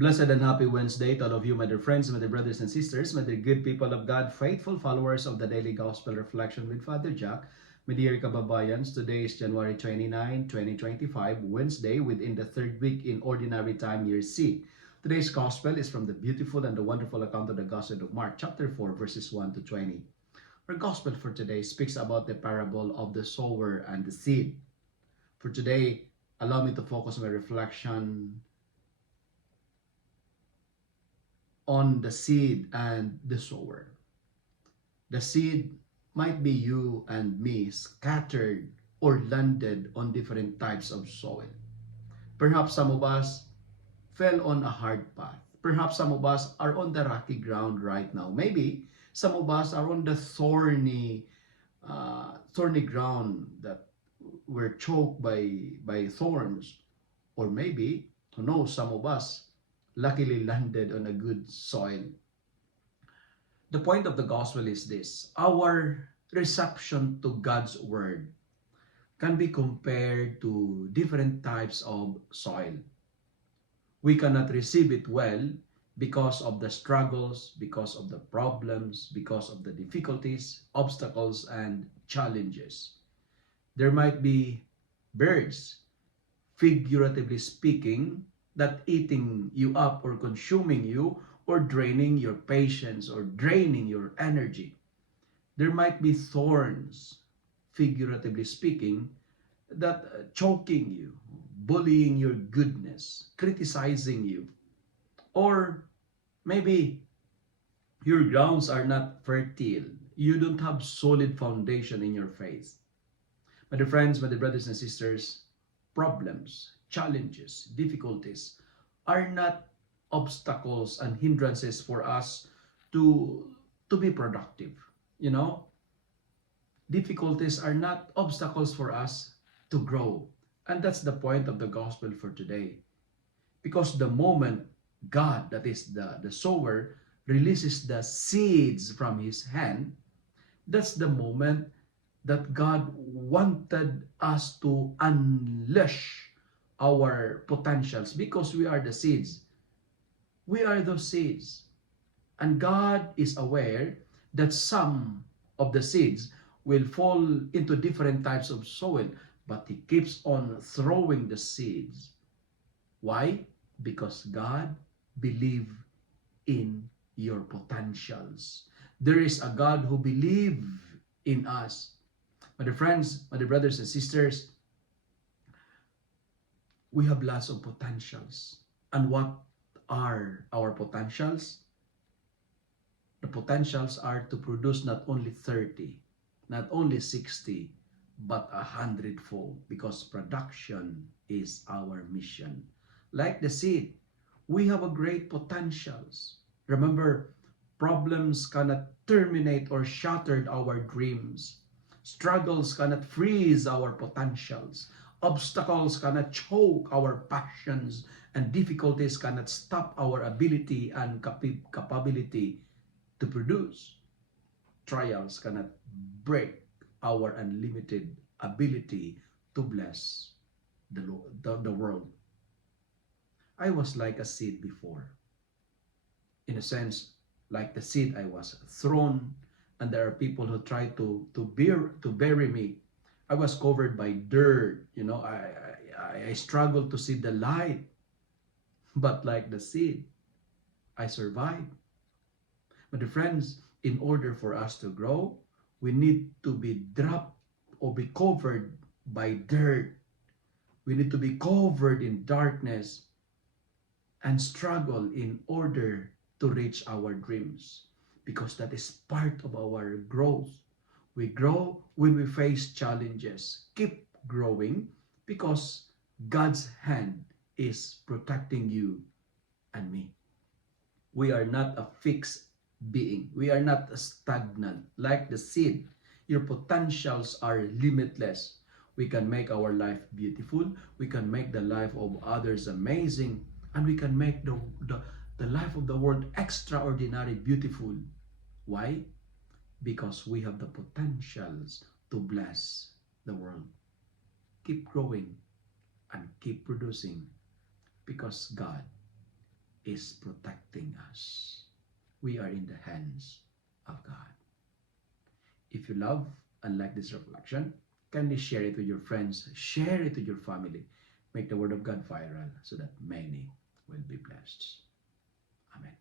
Blessed and happy Wednesday to all of you, my dear friends, my dear brothers and sisters, my dear good people of God, faithful followers of the Daily Gospel Reflection with Father Jack, my dear kababayans. Today is January 29, 2025, Wednesday within the third week in Ordinary Time, Year C. Today's Gospel is from the beautiful and the wonderful account of the Gospel of Mark, chapter 4, verses 1 to 20. Our Gospel for today speaks about the parable of the sower and the seed. For today, allow me to focus my reflection on the seed and the sower. The seed might be you and me, scattered or landed on different types of soil. Perhaps some of us fell on a hard path. Perhaps some of us are on the rocky ground right now. Maybe some of us are on the thorny ground that we're choked by thorns. Or maybe, who knows, some of us luckily landed on a good soil. The point of the gospel is this: our reception to God's word can be compared to different types of soil. We cannot receive it well because of the struggles, because of the problems, because of the difficulties, obstacles, and challenges. There might be birds, figuratively speaking, that eating you up or consuming you or draining your patience or draining your energy. There might be thorns, figuratively speaking, that choking you, bullying your goodness, criticizing you. Or maybe your grounds are not fertile. You don't have solid foundation in your faith. My dear friends, my dear brothers and sisters, problems, challenges, difficulties are not obstacles and hindrances for us to be productive. You know, difficulties are not obstacles for us to grow. And that's the point of the gospel for today. Because the moment God, that is the sower, releases the seeds from his hand, that's the moment that God wanted us to unleash our potentials, because we are the seeds. We are those seeds. And God is aware that some of the seeds will fall into different types of soil, but He keeps on throwing the seeds. Why? Because God believes in your potentials. There is a God who believes in us. My dear friends, my dear brothers and sisters, we have lots of potentials. And what are our potentials? The potentials are to produce not only 30, not only 60, but 100-fold, because production is our mission. Like the seed, we have a great potentials. Remember, problems cannot terminate or shatter our dreams. Struggles cannot freeze our potentials. Obstacles cannot choke our passions, and difficulties cannot stop our ability and capability to produce. Trials cannot break our unlimited ability to bless the world. I was like a seed before. In a sense, like the seed, I was thrown, and there are people who try to bury me. I was covered by dirt. You know, I struggled to see the light. But like the seed, I survived. But friends, in order for us to grow, we need to be dropped or be covered by dirt. We need to be covered in darkness and struggle in order to reach our dreams, because that is part of our growth. We grow when we face challenges. Keep growing, because God's hand is protecting you and me. We are not a fixed being. We are not stagnant. Like the seed, your potentials are limitless. We can make our life beautiful. We can make the life of others amazing. And we can make the life of the world extraordinary beautiful. Why? Because we have the potentials to bless the world. Keep growing and keep producing, because God is protecting us. We are in the hands of God. If you love and like this reflection, kindly share it with your friends, share it with your family. Make the Word of God viral so that many will be blessed. Amen.